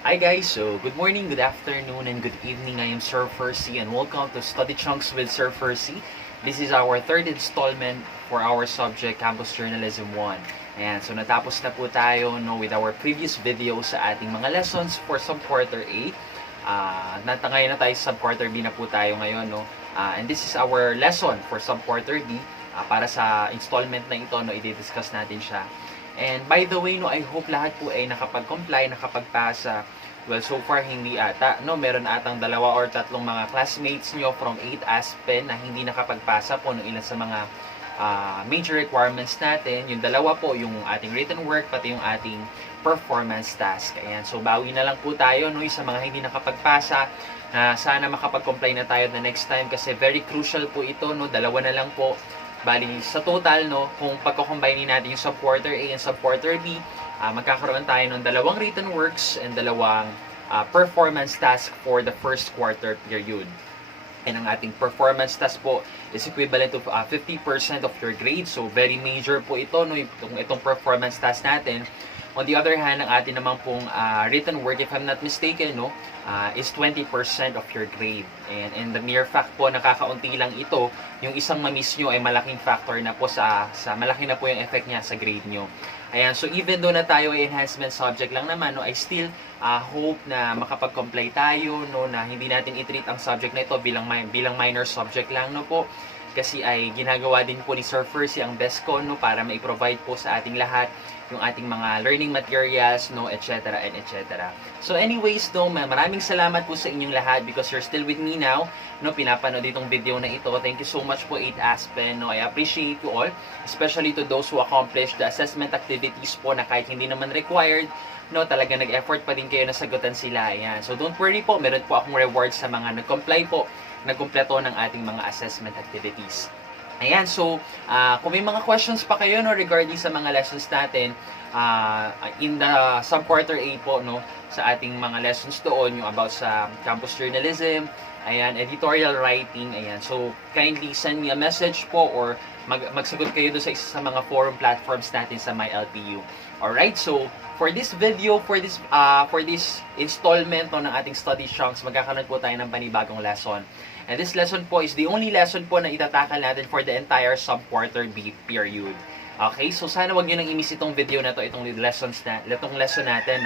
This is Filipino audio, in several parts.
Hi guys, so good morning, good afternoon, and good evening. I am Sir Fercie and welcome to Study Chunks with Sir Fercie. This is our third installment for our subject, Campus Journalism 1. Ayan, so natapos na po tayo with our previous video sa ating mga lessons for sub-quarter A. Ngayon na tayo sa sub-quarter B na po tayo ngayon. And this is our lesson for sub-quarter D. Para sa installment na ito, i-discuss natin siya. And by the way, I hope lahat po ay nakapag-comply, nakapagpasa. Well, so far hindi ata, meron atang 2 or 3 mga classmates nyo from 8 ASPEN na hindi nakapagpasa po ng ilan sa mga major requirements natin. Yung 2 po, yung ating written work, pati yung ating performance task. Ayan, so bawi na lang po tayo sa mga hindi nakapagpasa. Sana makapag-comply na tayo the next time kasi very crucial po ito, 2 na lang po. Bali, sa total, kung pagko-combine natin yung sub-quarter A and sub-quarter B, magkakaroon tayo ng 2 written works and 2 performance task for the first quarter period. And ang ating performance task po is equivalent to 50% of your grade. So, very major po ito, itong performance task natin. On the other hand, ang atin naman pong written work, if I'm not mistaken, is 20% of your grade. And the mere fact po, nakakaunti lang ito, yung isang ma-miss nyo ay malaking factor na po malaki na po yung effect niya sa grade nyo. Ayan, so even though na tayo ay enhancement subject lang naman, I still hope na makapag-comply tayo, na hindi natin i-treat ang subject na ito bilang minor subject lang, po. Kasi ay ginagawa din po ni Sir Fercie ang best ko, para ma-provide po sa ating lahat yung ating mga learning materials, etc. and etc. So anyways, maraming salamat po sa inyong lahat because you're still with me now, pinapanood itong video na ito. Thank you so much po 8 ASPEN, I appreciate you all, especially to those who accomplished the assessment activities po na kahit hindi naman required, talaga nag-effort pa din kayo na sagutan sila. Ayan. So don't worry po, meron po akong reward sa mga nag-comply po, nagkumpleto ng ating mga assessment activities. Ayan, so kung may mga questions pa kayo regarding sa mga lessons natin in the sub-quarter A po, sa ating mga lessons doon, yung about sa campus journalism, ayan, editorial writing, ayan. So kindly send me a message po or magsagot kayo doon sa isa sa mga forum platforms natin sa MyLPU. Alright, so for this video, for this installment ng ating study chunks, magkakaroon po tayo ng panibagong lesson. And this lesson po is the only lesson po na itatakal natin for the entire sub-quarter B period. Okay, so sana wag nyo nang i-miss itong video na to, itong lesson natin,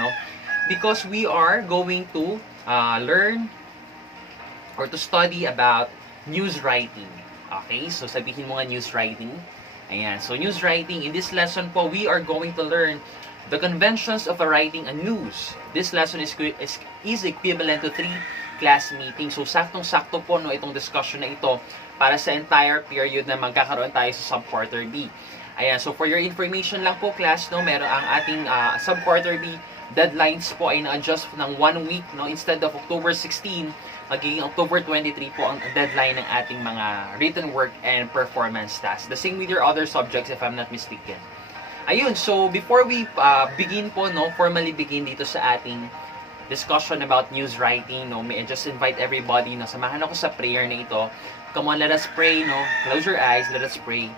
because we are going to learn or to study about news writing. Okay, so sabihin mo nga news writing. Ayan, so news writing, in this lesson po, we are going to learn the conventions of writing a news. This lesson is equivalent to 3 class meeting. So, saktong-sakto po itong discussion na ito para sa entire period na magkakaroon tayo sa sub-quarter B. Ayan, so for your information lang po class, meron ang ating sub-quarter B deadlines po ay na-adjust ng 1 week, instead of October 16, magiging October 23 po ang deadline ng ating mga written work and performance tasks. The same with your other subjects if I'm not mistaken. Ayun, so before we begin po, formally begin dito sa ating discussion about news writing, may I just invite everybody, samahan ako sa prayer na ito. Come on, let us pray, Close your eyes, let us pray.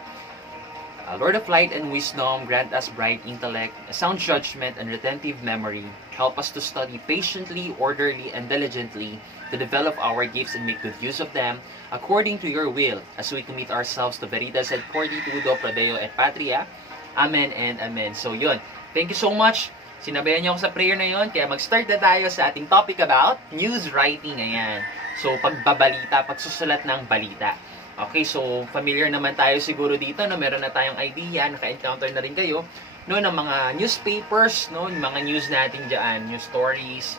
Lord of light and wisdom, grant us bright intellect, sound judgment, and retentive memory. Help us to study patiently, orderly, and diligently, to develop our gifts and make good use of them, according to your will, as we commit ourselves to Veritas et Fortitudo, Prodeo et Patria. Amen and Amen. So yun, thank you so much. Sinabayan niyo ako sa prayer na yon, kaya mag-start na tayo sa ating topic about news writing. Ayan. So, pagbabalita, pagsusulat ng balita. Okay, so familiar naman tayo siguro dito, meron na tayong idea, naka-encounter na rin kayo, ng mga newspapers, yung mga news natin dyan, news stories,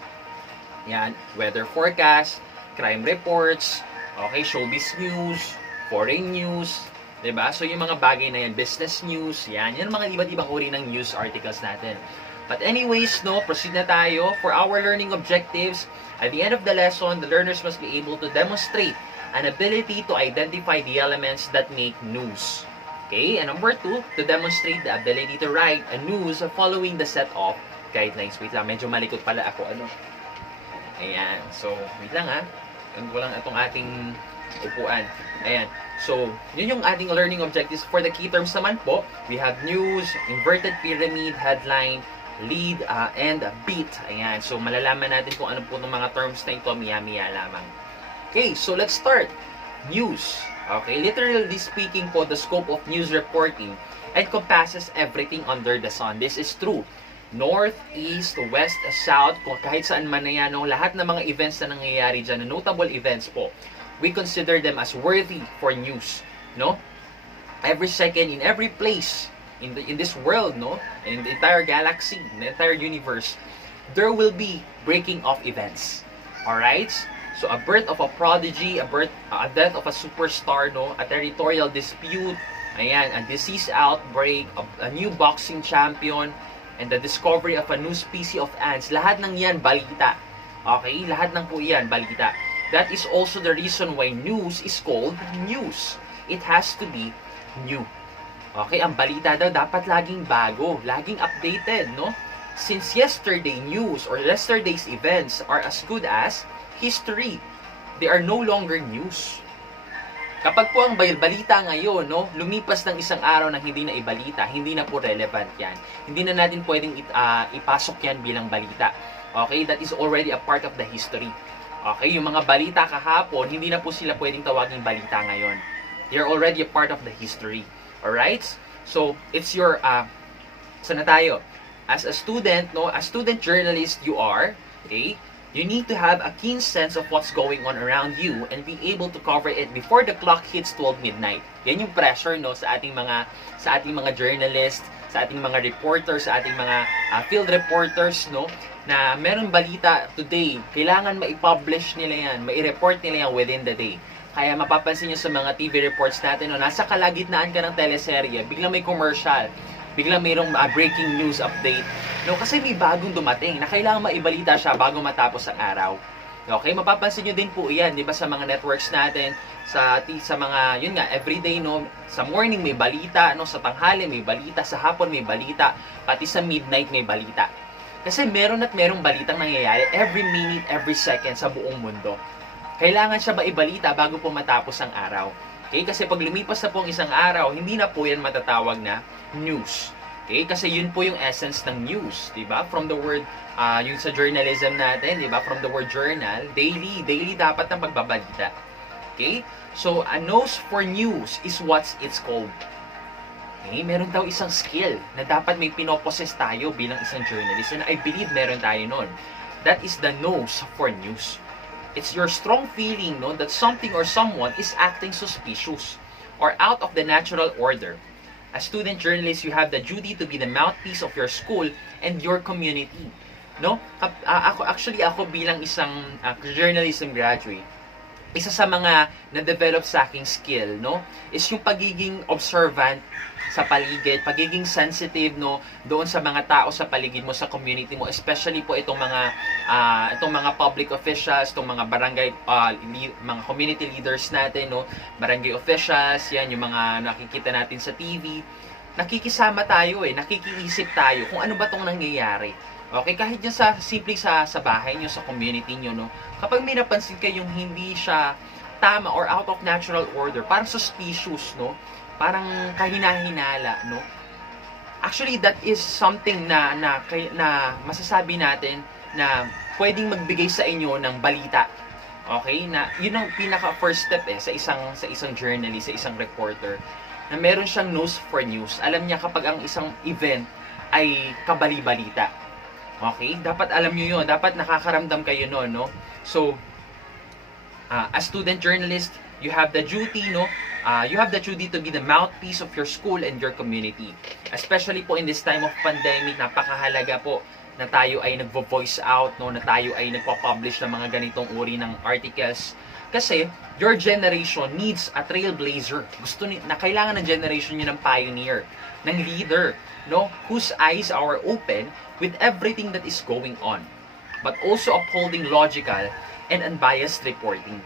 yan, weather forecast, crime reports, okay, showbiz news, foreign news, diba? So, yung mga bagay na yan, business news, yan mga iba't ibang uri ng news articles natin. But anyways, proceed na tayo. For our learning objectives, at the end of the lesson, the learners must be able to demonstrate an ability to identify the elements that make news. Okay, and number 2, to demonstrate the ability to write a news following the set of guidelines. Wait lang, medyo malikot pala ako. Ayan, so, wait lang Ganun ko lang itong ating upuan. Ayan. So, yun yung ating learning objectives. For the key terms naman po, we have news, inverted pyramid, headline, lead, and beat. Ayan. So, malalaman natin kung ano po ng mga terms na ito, miya-miya lamang. Okay, so let's start. News. Okay, literally speaking po, the scope of news reporting encompasses everything under the sun. This is true. North, East, West, South, kung kahit saan man na yan, no, lahat ng mga events na nangyayari dyan, notable events po, we consider them as worthy for news. No? Every second, in every place, in this world, no, in the entire galaxy, in the entire universe, there will be breaking of events. Alright? So, a birth of a prodigy, a death of a superstar, no, a territorial dispute, ayan, a disease outbreak, a new boxing champion, and the discovery of a new species of ants. Lahat ng yan, balita. Okay? Lahat ng po yan, balita. That is also the reason why news is called news. It has to be new. Okay? Ang balita daw dapat laging bago, laging updated, no? Since yesterday news or yesterday's events are as good as history, they are no longer news. Kapag po ang balita ngayon, no, lumipas ng isang araw na hindi na ibalita, hindi na po relevant yan. Hindi na natin pwedeng ipasok yan bilang balita. Okay? That is already a part of the history. Okay? Yung mga balita kahapon, hindi na po sila pwedeng tawaging balita ngayon. They are already a part of the history. Alright? So, it's your, sana tayo? As a student, no, a student journalist you are, okay? You need to have a keen sense of what's going on around you and be able to cover it before the clock hits 12 midnight. Yan yung pressure, no, sa ating mga journalists, sa ating mga reporters, sa ating mga field reporters, no, na meron balita today, kailangan ma-publish nila yan, ma-report nila yan within the day. Kaya mapapansin nyo sa mga TV reports natin, no, nasa kalagitnaan ka ng teleserye, biglang may commercial, biglang mayroong breaking news update. No, kasi may bagong dumating na kailangan maibalita siya bago matapos ang araw. Okay, mapapansin nyo din po yan, di ba, sa mga networks natin, sa mga, yun nga, everyday, no, sa morning may balita, no, sa tanghali may balita, sa hapon may balita, pati sa midnight may balita. Kasi meron at merong balitang nangyayari every minute, every second sa buong mundo. Kailangan siya maibalita bago po matapos ang araw. Okay, kasi pag lumipas na po ang isang araw, hindi na po yan matatawag na news. Okay, kasi yun po yung essence ng news, di ba? From the word, yung sa journalism natin, di ba? From the word journal, daily dapat ng pagbabalita. Okay? So, a nose for news is what it's called. Okay? Meron daw isang skill na dapat may pinoposes tayo bilang isang journalist. And I believe meron tayo nun. That is the nose for news. It's your strong feeling, no, that something or someone is acting suspicious or out of the natural order. As student journalist, you have the duty to be the mouthpiece of your school and your community. No? Ako bilang isang journalism graduate, isa sa mga na-develop sa aking skill, no, is yung pagiging observant sa paligid, pagiging sensitive, no, doon sa mga tao sa paligid mo, sa community mo, especially po itong mga public officials, itong mga barangay mga community leaders natin, no, barangay officials, yan yung mga nakikita natin sa TV. Nakikisama tayo nakikiisip tayo kung ano ba tong nangyayari. Okay, kahit yan simple sa bahay nyo, sa community nyo, no, kapag may napansin kayong hindi siya tama or out of natural order, parang suspicious, no, parang kahina-hinala, no, actually that is something na masasabi natin na pwedeng magbigay sa inyo ng balita. Okay, na yun ang pinaka first step sa isang journalist, sa isang reporter, na meron siyang nose for news. Alam niya kapag ang isang event ay kabali-balita. Okay? Dapat alam nyo yun. Dapat nakakaramdam kayo nun, no? So, as student journalist, you have the duty, no? You have the duty to be the mouthpiece of your school and your community. Especially po in this time of pandemic, napakahalaga po na tayo ay nagvo-voice out, no? Na tayo ay nagpo-publish ng mga ganitong uri ng articles. Kasi, your generation needs a trailblazer. Kailangan ng generation nyo ng pioneer, ng leader, no? Whose eyes are open with everything that is going on, but also upholding logical and unbiased reporting.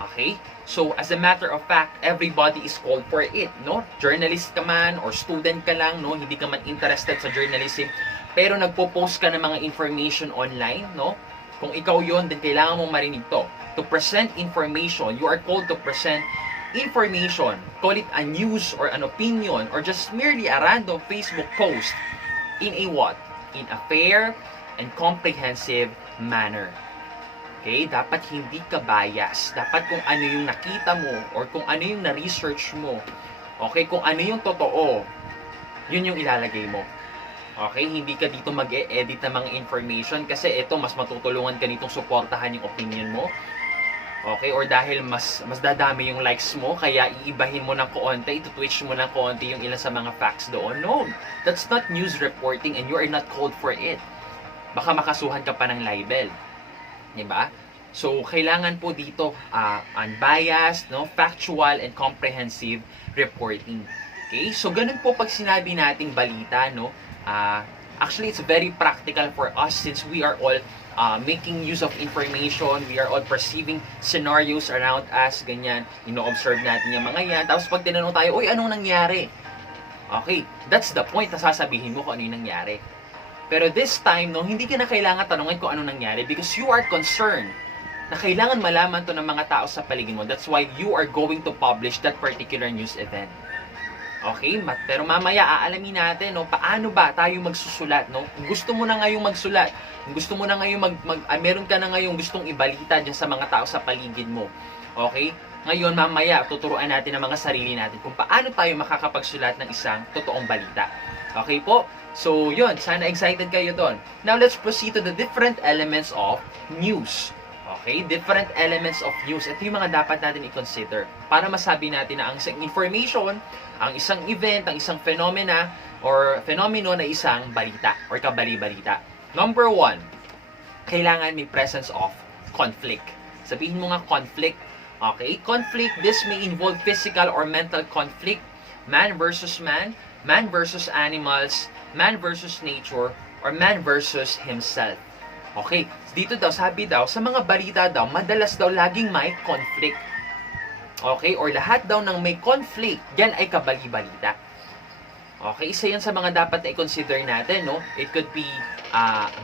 Okay? So, as a matter of fact, everybody is called for it, no? Journalist ka man or student ka lang, no? Hindi ka man interested sa journalism, pero nagpo-post ka ng mga information online, no? Kung ikaw yon, then kailangan mong marinig to. To present information, you are called to present information. Call it a news or an opinion or just merely a random Facebook post in a what? in a fair and comprehensive manner. Okay? Dapat hindi ka bias. Dapat kung ano yung nakita mo or kung ano yung na-research mo, okay, kung ano yung totoo, yun yung ilalagay mo. Okay? Hindi ka dito mag-e-edit ng mga information kasi ito, mas matutulungan ka nitong suportahan yung opinion mo. Okay? Or dahil mas dadami yung likes mo, kaya iibahin mo ng konti, ito-twitch mo ng konti yung ilan sa mga facts doon. No, that's not news reporting and you are not called for it. Baka makasuhan ka pa ng libel. Diba? So, kailangan po dito unbiased, no, factual, and comprehensive reporting. Okay? So, ganun po pag sinabi nating balita, no, actually, it's very practical for us since we are all making use of information, we are all perceiving scenarios around us, ganyan, ino-observe natin yung mga yan. Tapos pag tinanong tayo, uy, anong nangyari? Okay, that's the point na sasabihin mo kung ano yung nangyari. Pero this time, no, hindi ka na kailangan tanungin kung ano nangyari because you are concerned na kailangan malaman to ng mga tao sa paligid mo. That's why you are going to publish that particular news event. Okay? Pero mamaya aalamin natin, no, paano ba tayo magsusulat, no? Kung gusto mo na ngayong magsulat, kung gusto mo na ngayong meron ka na ngayong gustong ibalita diyan sa mga tao sa paligid mo. Okay? Ngayon, mamaya, tuturuan natin ang mga sarili natin kung paano tayo makakapagsulat ng isang totoong balita. Okay po? So, yun. Sana excited kayo doon. Now, let's proceed to the different elements of news. Okay? Different elements of news. Ito yung mga dapat natin i-consider para masabi natin na ang isang information, ang isang event, ang isang phenomena, or phenomenon na isang balita or kabali-balita. Number 1, kailangan may presence of conflict. Sabihin mo nga conflict. Okay? Conflict, this may involve physical or mental conflict, man versus man versus animals, man versus nature, or man versus himself. Okay, dito daw, sabi daw, sa mga balita daw, madalas daw laging may conflict. Okay, or lahat daw ng may conflict, yan ay kabali-balita. Okay, isa yan sa mga dapat na i-consider natin, no? It could be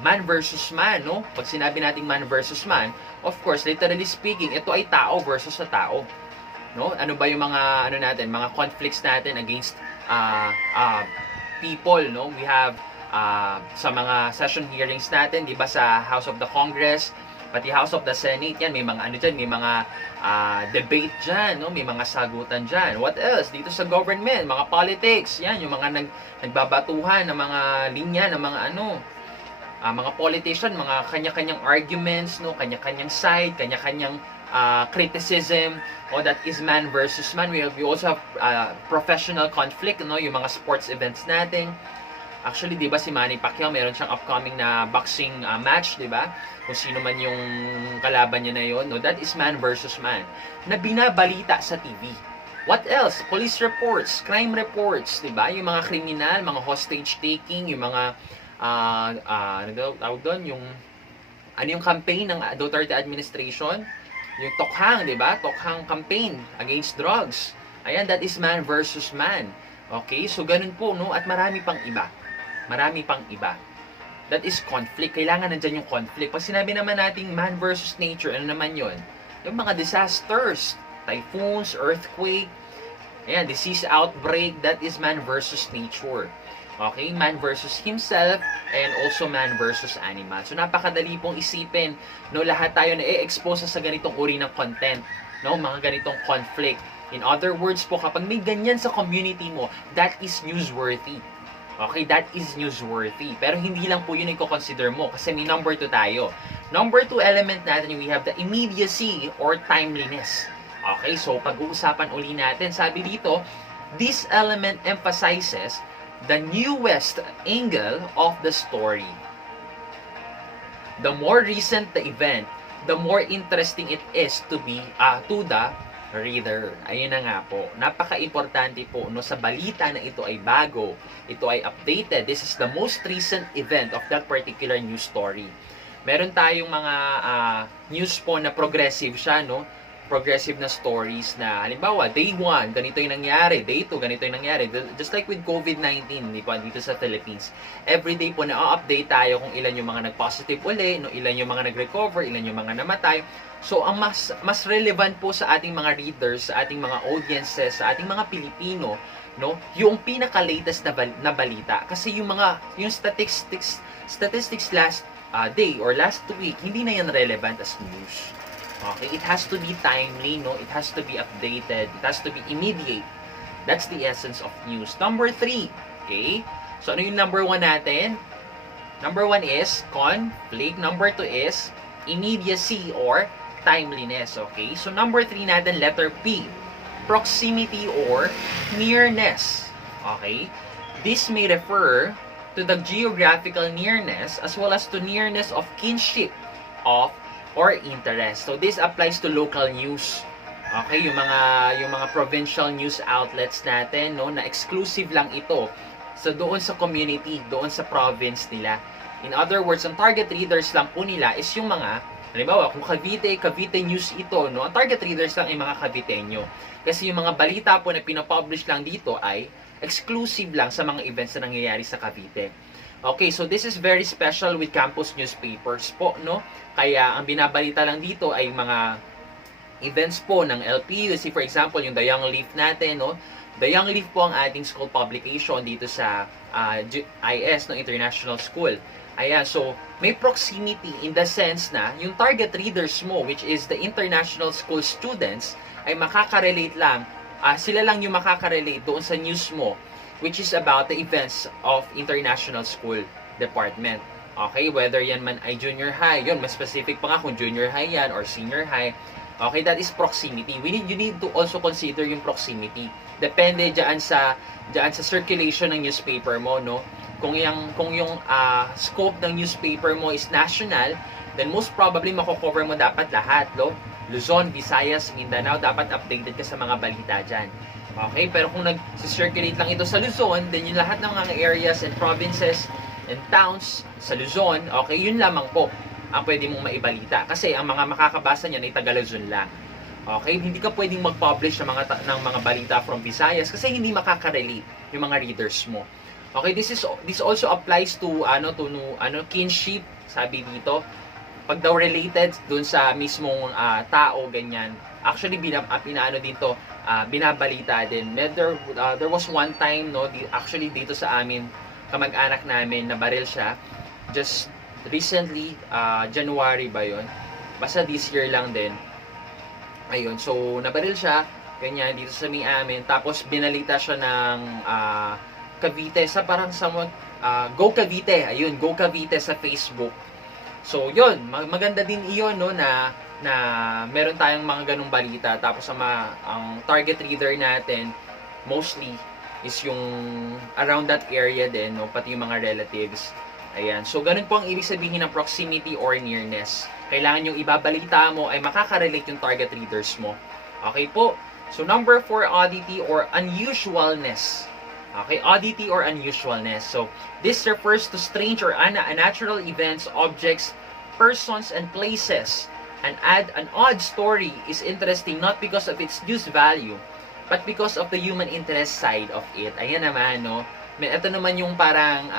man versus man, no? Pag sinabi nating man versus man, of course, literally speaking, ito ay tao versus sa tao. No? Ano ba yung mga, mga conflicts natin against people, no? We have sa mga session hearings natin, di ba, sa House of the Congress, pati House of the Senate, yan, may mga may mga debate dyan, no? May mga sagutan dyan. What else? Dito sa government, mga politics, yan, yung mga nagbabatuhan ng mga linya, ng mga mga politician, mga kanya-kanyang arguments, no? Kanya-kanyang side, kanya-kanyang criticism, that is man versus man. We also have professional conflict, no? Yung mga sports events natin. Actually, di ba si Manny Pacquiao, meron siyang upcoming na boxing match, di ba? Kung sino man yung kalaban niya na yun, no? That is man versus man. Na binabalita sa TV. What else? Police reports, crime reports, di ba? Yung mga kriminal, mga hostage taking, yung mga tawag doon, yung campaign ng Duterte administration, yung Tokhang, di ba? Tokhang campaign against drugs. Ayan, that is man versus man. Okay, so ganun po, no? At marami pang iba. Marami pang iba. That is conflict. Kailangan nandyan yung conflict. Pag sinabi naman nating man versus nature, ano naman yun? Yung mga disasters, typhoons, earthquake, ayan, disease outbreak, that is man versus nature. Okay, man versus himself and also man versus animal. So napakadali pong isipin, no, lahat tayo na i-expose sa ganitong uri ng content, no, mga ganitong conflict. In other words po, kapag may ganyan sa community mo, that is newsworthy. Okay, that is newsworthy. Pero hindi lang po yun i-consider mo kasi may number 2 tayo. Number 2 element natin, we have the immediacy or timeliness. Okay, so pag-uusapan uli natin, sabi dito, this element emphasizes the newest angle of the story. The more recent the event, the more interesting it is to the reader. Ayun na nga po. Napaka-importante po, no, sa balita na ito ay bago, ito ay updated. This is the most recent event of that particular news story. Meron tayong mga news po na progressive siya, no? Progressive na stories na, halimbawa, day 1, ganito yung nangyari. Day 2, ganito yung nangyari. Just like with COVID-19, dito sa Philippines. Every day po na-update tayo kung ilan yung mga nag-positive uli, no, ilan yung mga nag-recover, ilan yung mga namatay. So, ang mas relevant po sa ating mga readers, sa ating mga audiences, sa ating mga Pilipino, no, yung pinaka-latest na balita. Kasi yung statistics statistics last day or last week, hindi na yan relevant as news. Okay? It has to be timely, no? It has to be updated. It has to be immediate. That's the essence of news. Number 3, okay? So, ano yung number 1 natin? Number 1 is conflict. Number 2 is immediacy or timeliness, okay? So, number 3 natin, letter P, proximity or nearness, okay? This may refer to the geographical nearness as well as to nearness of kinship of or interest. So, this applies to local news. Okay, yung mga provincial news outlets natin, no, na exclusive lang ito. So, doon sa community, doon sa province nila. In other words, ang target readers lang po nila is yung mga, halimbawa, kung Cavite News ito, no, ang target readers lang ay mga Caviteño. Kasi yung mga balita po na pinapublish lang dito ay exclusive lang sa mga events na nangyayari sa Cavite. Okay, so this is very special with campus newspapers po, no? Kaya ang binabalita lang dito ay mga events po ng LPU. See, for example, yung The Young Leaf natin, no? The Young Leaf po ang ating school publication dito sa IS, no, International School. Ayan, so may proximity in the sense na yung target readers mo, which is the international school students, ay makaka-relate lang, sila lang yung makaka-relate doon sa news mo, which is about the events of international school department. Okay, whether yan man ay junior high, yun, mas specific pa nga kung junior high yan or senior high. Okay, that is proximity. You need to also consider yung proximity. Depende diyan sa circulation ng newspaper mo, no? Kung yung scope ng newspaper mo is national, then most probably mako-cover mo dapat lahat, no? Luzon, Visayas, Mindanao, dapat updated ka sa mga balita diyan. Okay, pero kung nag-circulate lang ito sa Luzon, then yung lahat ng mga areas and provinces and towns sa Luzon, okay, yun lamang po ang pwede mong maibalita. Kasi ang mga makakabasa niyan ay taga Luzon lang. Okay, hindi ka pwedeng mag-publish ng mga balita from Visayas kasi hindi makaka-relate yung mga readers mo. Okay, this also applies to kinship, sabi dito. Pag daw related dun sa mismong tao, ganyan. Actually, binabalita din. There was one time, no, actually dito sa amin, kamag-anak namin, nabaril siya. Just recently, January ba yun? Basta this year lang din. Ayun, so nabaril siya, ganyan, dito sa may amin. Tapos binalita siya ng Cavite, sa parang somewhat, Go Cavite, ayun, Go Cavite sa Facebook. So, yun, maganda din iyon, no, na meron tayong mga ganung balita. Tapos ang target reader natin, mostly, is yung around that area din, no, pati yung mga relatives. Ayan, so ganun po ang ibig sabihin ng proximity or nearness. Kailangan yung ibabalita mo ay makaka-relate yung target readers mo. Okay po? So, number 4, oddity or unusualness. Okay, oddity or unusualness. So, this refers to strange or unnatural events, objects, persons, and places. An odd story is interesting not because of its news value, but because of the human interest side of it. Ayan naman, no? Ito naman yung parang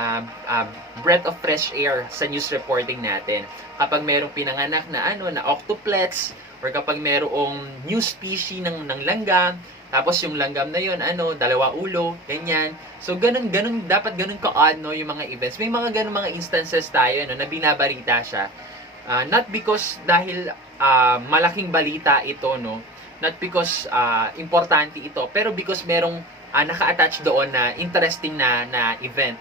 breath of fresh air sa news reporting natin. Kapag merong pinanganak na na octuplets, or kapag merong new species ng langgam, tapos yung langgam na yun, dalawa ulo, ganyan. So, dapat ganun ka-odd, no, yung mga events. May mga ganun mga instances tayo, no, na binabalita siya. Not because dahil malaking balita ito, no, not because importante ito, pero because merong naka-attach doon na interesting na event.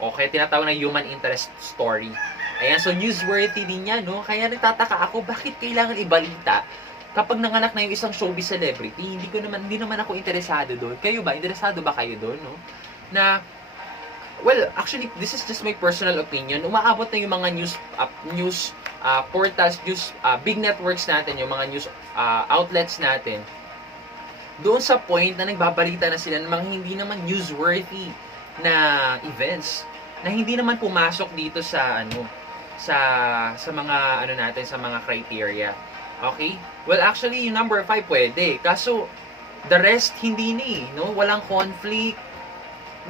Okay, tinatawag na human interest story. Ayan, so newsworthy din yan, no? Kaya nagtataka ako, bakit kailangan ibalita kapag nanganak na yung isang showbiz celebrity? Hindi naman ako interesado doon. Kayo ba? Interesado ba kayo doon, no? Well, actually, this is just my personal opinion. Umaabot na yung mga news portals, big networks natin, yung mga news outlets natin, doon sa point na nagbabalita na sila ng mga hindi naman newsworthy na events, na hindi naman pumasok dito sa mga natin, sa mga criteria. Okay? Well, actually, yung number 5 pwede. Kaso the rest hindi ni, no? Walang conflict,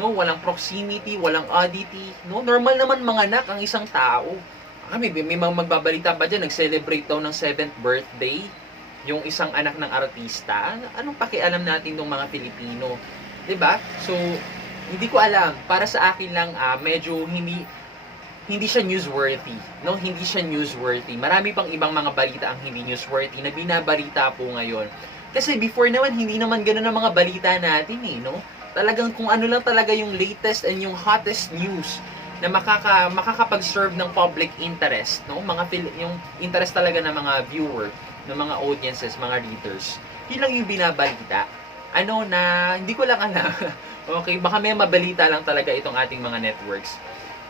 no? Walang proximity, walang oddity, no? Normal naman manganak ang isang tao. May mga magbabalita ba dyan, nag-celebrate daw ng 7th birthday yung isang anak ng artista. Anong pakialam natin ng mga Pilipino? 'Di ba? So, hindi ko alam. Para sa akin lang, medyo hindi hindi siya newsworthy, no? Hindi siya newsworthy. Marami pang ibang mga balita ang hindi newsworthy na binabalita po ngayon. Kasi before naman, hindi naman ganoon ang mga balita natin eh, no? Talagang kung ano lang talaga yung latest and yung hottest news na makakapag-serve ng public interest, no? Yung interest talaga ng mga viewer, ng mga audiences, mga readers. Yun lang yung binabalita. Ano na, hindi ko lang alam. Okay, baka may mabalita lang talaga itong ating mga networks.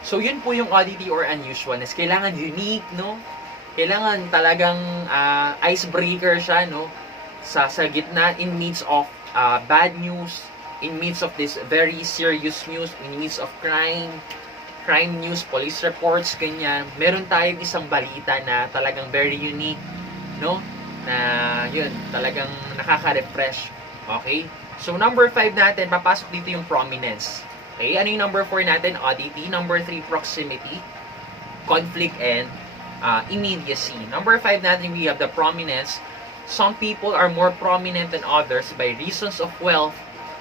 So, yun po yung oddity or unusualness. Kailangan unique, no? Kailangan talagang icebreaker siya, no? Sa gitna, in midst of bad news, in midst of this very serious news, in midst of crime news, police reports, ganyan. Meron tayong isang balita na talagang very unique, no? Na, yun, talagang nakaka-refresh. Okay? So, number 5 natin, papasok dito yung prominence. Okay, ano yung number 4 natin? Oddity. Number 3, proximity, conflict, and immediacy. Number 5 natin, we have the prominence. Some people are more prominent than others by reasons of wealth,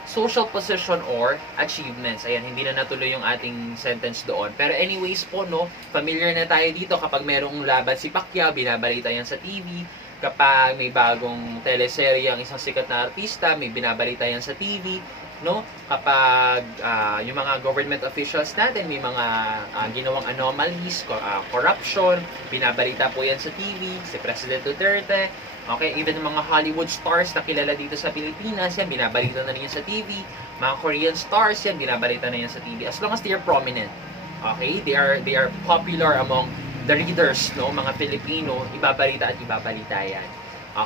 social position, or achievements. Ayan, hindi na natuloy yung ating sentence doon. Pero anyways po, no, familiar na tayo dito kapag merong laban si Pacquiao, binabalita yan sa TV. Kapag may bagong teleserye ang isang sikat na artista, may binabalita yan sa TV. No, kapag yung mga government officials natin may mga ginawang anomalies, corruption, binabalita po yan sa TV, si President Duterte, okay, even yung mga Hollywood stars na kilala dito sa Pilipinas, yan, binabalita na rin yan sa TV, mga Korean stars, yan, binabalita na yan sa TV, as long as they are prominent, okay, they are popular among the readers, no, mga Filipino, ibabalita at ibabalita yan.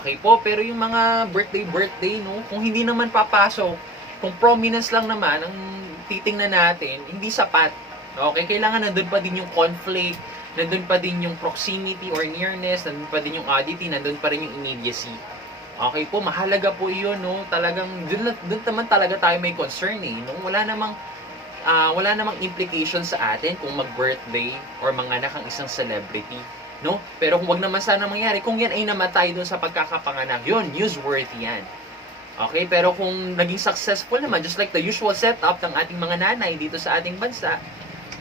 Okay po, pero yung mga birthday, no, kung hindi naman papasok, kung prominence lang naman ang titingnan natin, hindi sapat. Okay, kailangan nandun pa din yung conflict, nandun pa din yung proximity or nearness, nandun pa din yung oddity, nandun pa rin yung immediacy. Okay po, mahalaga po iyon, no? Talagang dun naman talaga tayo may concern eh, no? Wala namang implication sa atin kung mag-birthday or manganak ang isang celebrity, no? Pero kung wag naman sana mangyari, kung yan ay namatay doon sa pagkakapanganak, yun, newsworthy yan. Okay, pero kung naging successful naman, just like the usual setup ng ating mga nanay dito sa ating bansa,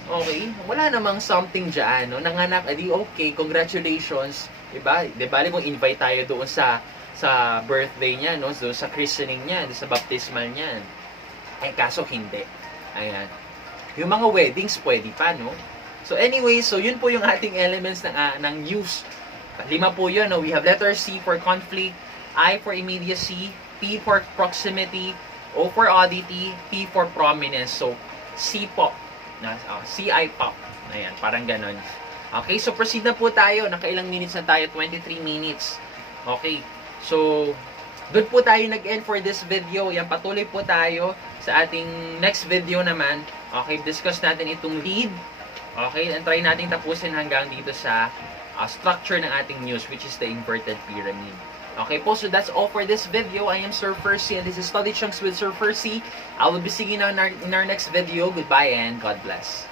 okay, wala namang something dyan, no? Nanganak, edi okay, congratulations, diba? Diba, kung invite tayo doon sa birthday niya, no? Doon sa christening niya, doon sa baptismal niya. Eh, kaso hindi. Ayan. Yung mga weddings, pwede pa, no? So anyway, so yun po yung ating elements ng news. 5 po yun, no? We have letter C for conflict, I for immediacy, P for proximity, O for oddity, P for prominence. So, C po. CI pop. Ayan, parang ganon. Okay, so proceed na po tayo. Nakailang minutes na tayo? 23 minutes. Okay, so doon po tayo nag-end for this video. Yan, patuloy po tayo sa ating next video naman. Okay, discuss natin itong lead. Okay, and try natin tapusin hanggang dito sa structure ng ating news, which is the inverted pyramid. Okay po, so that's all for this video. I am Sir Fercie and this is Study Chunks with Sir Fercie. I will be seeing you in our next video. Goodbye and God bless.